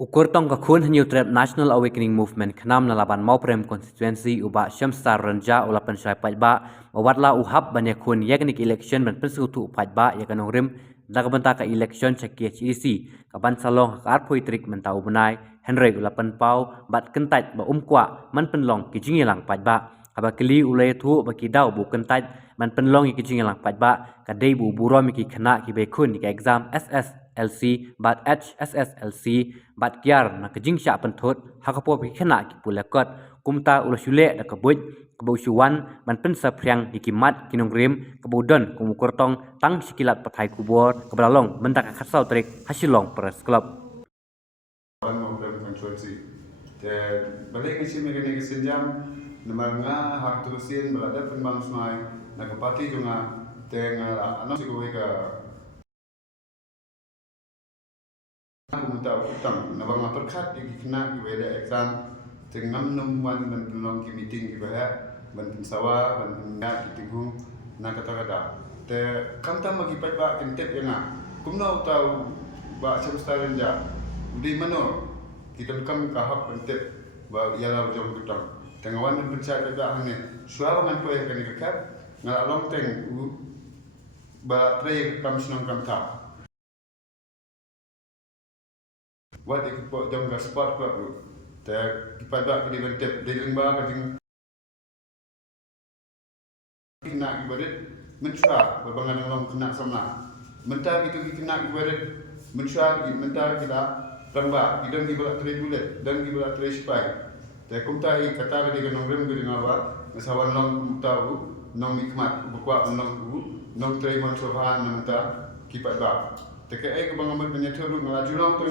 Ukur tong ka khun hanyu trap National Awakening Movement khnam na laban Mauprem constituency uba Shamstar Ranja ulapan syai pajba mawatla uhab banya khun yaknik election ban pensu tu pajba yakanong rim dagabanta ka election chaki HEC kaban salong hakar poitrik mentau benai Henry ulapan pau bat kentaj ba umkwa man penlong kijingilang pajba aba kili ulai tu baki dau bu kentaj man penlong kijingilang pajba kadai bu burom ki khna ki be khun ki exam SSLC bat HSSLC bat kiar na kejing sya penthot hakapo pi khana ki pulakot kumta ulasule da kabuj kabu syuwan man pen sapriang dikimat kinong rim kabudon kumukurtong tang sikilat pathai kubor kabalalong mendak khasau trik hasilong press club balik isi megani kesenjam namanga hak tusin balada penbang sungai na kapati junga tenga ano sikowe ka kumta utang na bang perkat di kena ki wele exam tengam numwan dan penong ki meeting ki bahaya ban pensawa ban penna ki tingung na kata-kata te kamta magi pa kentep yang kumno tau ba semestaran ja di mano kita kam kahap kentep ba yala jom kutang tengawan dan pencak ka hane suara ngan poe kan dekat ngalong teng ba tre kam senang kam ta what if put jom ga sport club tu te kipada ki kentep de lingba ka jing kena ibadat mencua berbangan long kena sama mentah itu kena ibadat mencua mentah kita ramba idang di bawah tray bulat dan di bawah tray spy te kumta I kata di kanong rem gudi ngawa masawan long tahu nong nikmat bukwa nong u nong tray mon sohan mentah kipat ba te ke ai kebangamat penyetu ngalajulong tu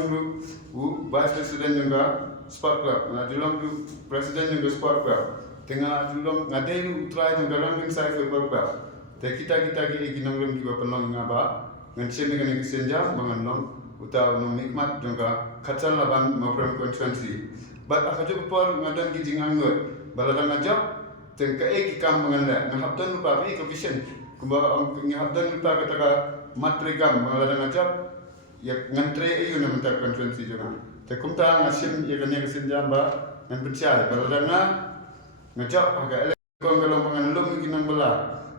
u vice president juga sport club ngalajulong tu president juga sport club tengah julong ngadai utrai juga dalam insai football club te kita ki ginong rem juga penong ngaba ngansen dengan kesenja mengenong utau nong nikmat juga kacang laban Mauprem constituency bat akajo por ngadan gijing anggot baladang ngajak teng ke ki kam menganda ngahaptan lupa ki coefficient kumba ngahaptan lupa kata matrikam baladang ngajak ya ngantre ayu na mentak constituency juga te kumta ngasim ya kene kesenja ba ngan percaya baladang ngajak agak elekon kalau mengalung kinang bela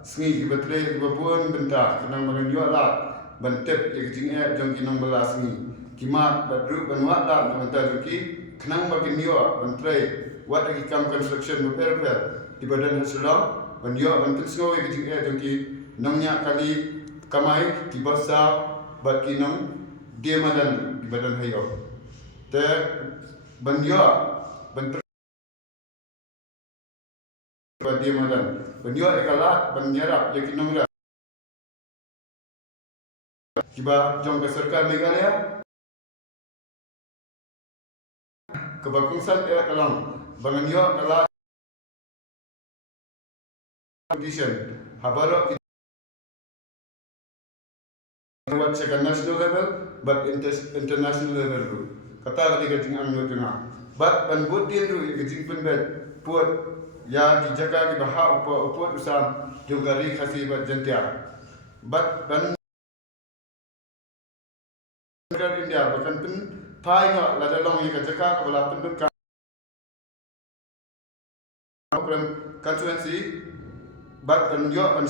sengi kibetre kibapun bentar kenang makan jual lah bantep ya kecing jong kinang bela sengi kimat badru banwat lah bentar juki kenang bagi niwa bantre wat lagi kam construction repair di badan hasilong banyo banten sengo ya kecing jong ki nangnya kali kamai di basa bat kinang dia madan di badan hayo te banyo bantre dia madan banyo ekalat banyarap ya kinong ra kiba jong ke serkar Meghalaya kebagusan ya kalang banganyo kalat condition habaro buat second national level but international level tu kata kali kecing angno tengah but ban budin tu kecing penbet puat ya dijaga di bahak upot usam jogari khasi bat jentia but ban India bahkan pun pai ngak lada long yang jaga kepala penduduk Mauprem constituency but ban yo ban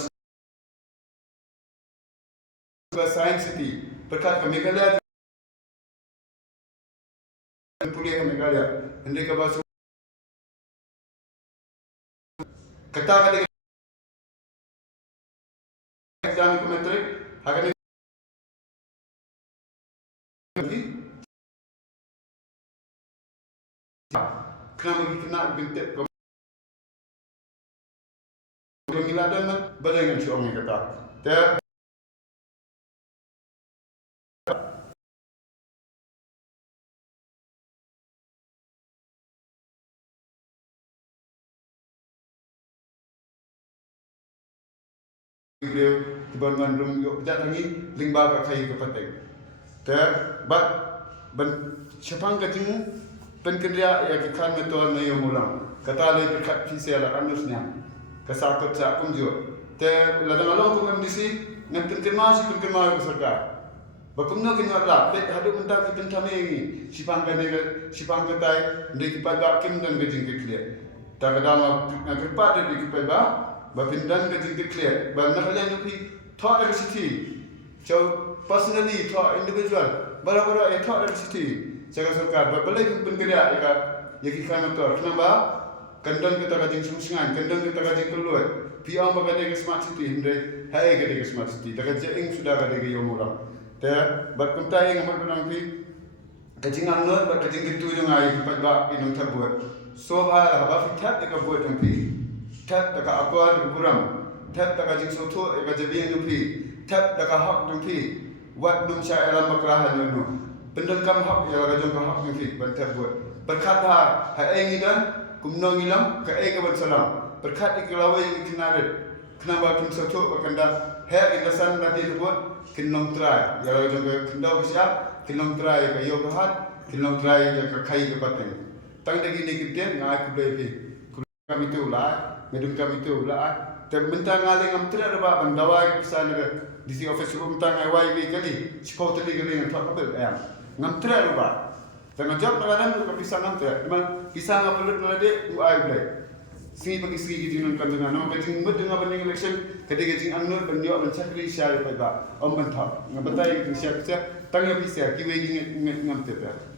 science city berkat ke Meghalaya kuliah ke Meghalaya hendak ke basu kata kali exam ke metrik akan kenapa kena bintip ke pengiladan badangan syong kata te beliau dibangun rum yo jat lagi lingba ka kai ke pateng te bat ban syapang ka timu penkendria ya ki kan metol na yo mulang kata le dekat fisela anusnya kasakut sa kumjo te ladang along ko MDC ngan penkema si penkema ko sarkar Bakumno kinwala, bet hadu mentah kita tamengi, sipang ketai, ndeki pada kim dan gejing kekliat. Tak ada kerpa dari kepada bapindan gejing kekliat, banaknya nupi thought electricity, so personally thought individual, bara thought electricity, jaga sarkar, balai pun kerja eka, yaki kan motor, kenapa? Kandang kita gajing sungai, kandang kita gajing keluar, piang bagai smart city, hindai, hai gede smart city, tak jeng sudah gede yomuram. Ter berkuntai yang berbenang pi kajing anut ber kajing gitu jeng ai pada inung terbuat so haba fitat eka buat yang pi tat taka akwar buram tat taka jing soto eka jabi yang pi tat taka hak yang pi wat num sya alam makrahan nu pendengkam hak ya ga jong hak yang pi ban terbuat berkat ha ai ngidan kumno ngilam ka ai ka ban salam berkat iklawe kinaret kenapa kin soto bakanda he ilasan nanti terbuat kinong try ya jong kendau siap kinong try ka yo kahat kinong try ya ka kai ka pateng tang dagi ni kiten ngai ku bebi kami tu la medung kami tu la te mentang ngali ngam tra ba bandawa ka sana disi office room tang ai wai bi kali sport li kali ngam ka am ngam tra ba tang job na ran ka pisang ngam tra man pisang apulut na de u ai blai sini bagi sini kita nak kandungan, nama kajing mud dengan banding election, ketika kajing anur banyok dan cakri syar pada om bantah, ngabatai kajing syar kita, tangga pisah, kiwe ingin ngam teta.